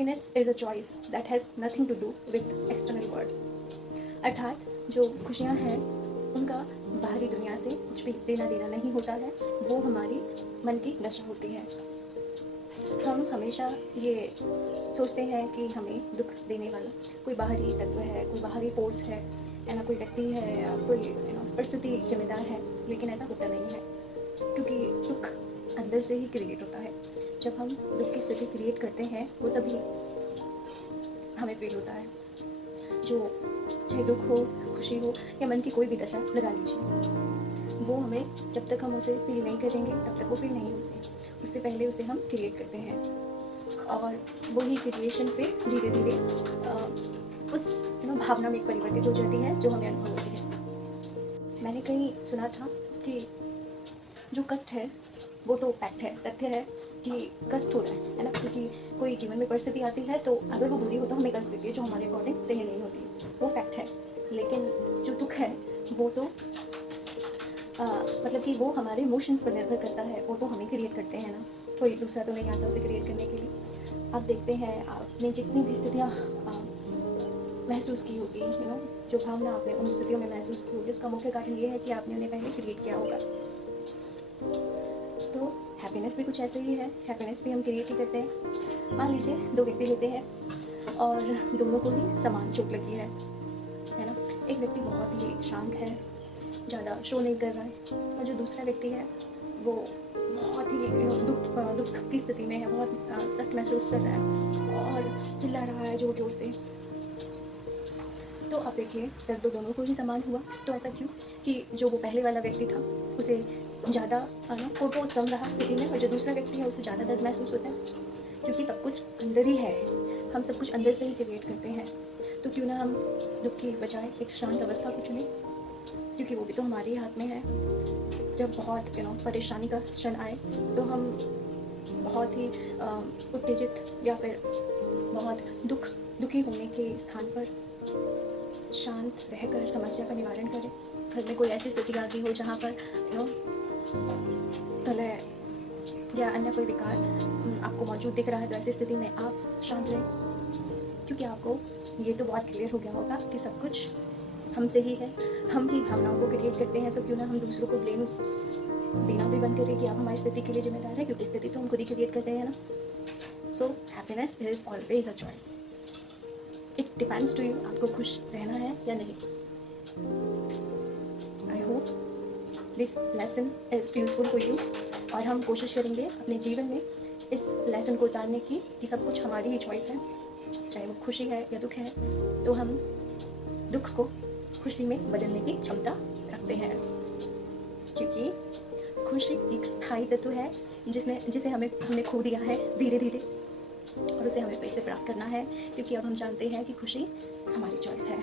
Happiness is a choice that has nothing to do with external world. अर्थात जो खुशियाँ हैं उनका बाहरी दुनिया से कुछ भी लेना देना नहीं होता है, वो हमारी मन की दशा होती है। हम हमेशा ये सोचते हैं कि हमें दुख देने वाला कोई बाहरी तत्व है, कोई बाहरी फोर्स है ना, कोई व्यक्ति है या कोई परिस्थिति जिम्मेदार है, लेकिन ऐसा होता नहीं है, क्योंकि दुख अंदर से ही क्रिएट होता है। जब हम दुख की स्थिति क्रिएट करते हैं वो तभी हमें फील होता है। जो चाहे दुख हो, खुशी हो या मन की कोई भी दशा लगा लीजिए, वो हमें जब तक हम उसे फील नहीं करेंगे तब तक वो फील नहीं होगी। उससे पहले उसे हम क्रिएट करते हैं और वही क्रिएशन फिर धीरे धीरे उस भावना में परिवर्तित हो जाती है जो हमें अनुभव होती है। मैंने कहीं सुना था कि जो कष्ट है वो तो फैक्ट है, तथ्य है कि कष्ट हो रहा है ना, क्योंकि कोई जीवन में परिस्थिति आती है तो अगर वो बुरी हो तो हमें कष्ट देती है, जो हमारे अकॉर्डिंग सही नहीं होती, वो फैक्ट है। लेकिन जो दुख है वो तो मतलब कि वो हमारे इमोशंस पर निर्भर करता है, वो तो हमें क्रिएट करते हैं ना, कोई दूसरा तो नहीं आता उसे क्रिएट करने के लिए। आप देखते हैं, आपने जितनी भी स्थितियाँ महसूस की होगी, जो भावना आपने उन स्थितियों में महसूस की होगी, उसका मुख्य कारण ये है कि आपने उन्हें पहले क्रिएट किया होगा। तो हैप्पीनेस भी कुछ ऐसे ही है, हैप्पीनेस भी हम क्रिएट ही करते हैं। मान लीजिए 2 व्यक्ति लेते हैं और दोनों को ही समान चोट लगी है ना। एक व्यक्ति बहुत ही शांत है, ज़्यादा शो नहीं कर रहा है, और जो दूसरा व्यक्ति है वो बहुत ही दुख की स्थिति में है, बहुत कष्ट महसूस कर रहा है और चिल्ला रहा है ज़ोर ज़ोर से। तो आप देखिए, दर्द तो दोनों को ही समान हुआ। तो ऐसा क्यों कि जो वो पहले वाला व्यक्ति था उसे ज़्यादा वो सम रहा स्थिति में, और जो दूसरा व्यक्ति है उसे ज़्यादा दर्द महसूस होता है? क्योंकि सब कुछ अंदर ही है, हम सब कुछ अंदर से ही क्रिएट करते हैं। तो क्यों ना हम दुख की बजाय एक शांत अवस्था को चुनें, क्योंकि वो भी तो हमारे ही हाथ में है। जब बहुत परेशानी का क्षण आए तो हम बहुत ही उत्तेजित या फिर बहुत दुखी होने के स्थान पर शांत रहकर समस्या का निवारण करें। घर में कोई ऐसी स्थिति आ गई हो जहाँ पर कलह या अन्य कोई विकार आपको मौजूद दिख रहा है, तो ऐसी स्थिति में आप शांत रहें, क्योंकि आपको ये तो बहुत क्लियर हो गया होगा कि सब कुछ हमसे ही है, हम ही भावनाओं को क्रिएट करते हैं। तो क्यों ना हम दूसरों को ब्लेम देना भी बंद करें कि आप हमारी स्थिति के लिए जिम्मेदार है, क्योंकि स्थिति तो हम खुद ही क्रिएट कर रहे हैं ना। So happiness is always a choice, it depends to you, आपको खुश रहना है या नहीं। I hope this lesson is useful for you, और हम कोशिश करेंगे अपने जीवन में इस लेसन को उतारने की कि सब कुछ हमारी ही चॉइस है, चाहे वो खुशी है या दुख है। तो हम दुख को खुशी में बदलने की क्षमता रखते हैं, क्योंकि खुशी एक स्थायी तत्व है जिसे हमने खो दिया है धीरे धीरे, और उसे हमें फिर से प्राप्त करना है, क्योंकि अब हम जानते हैं कि खुशी हमारी चॉइस है।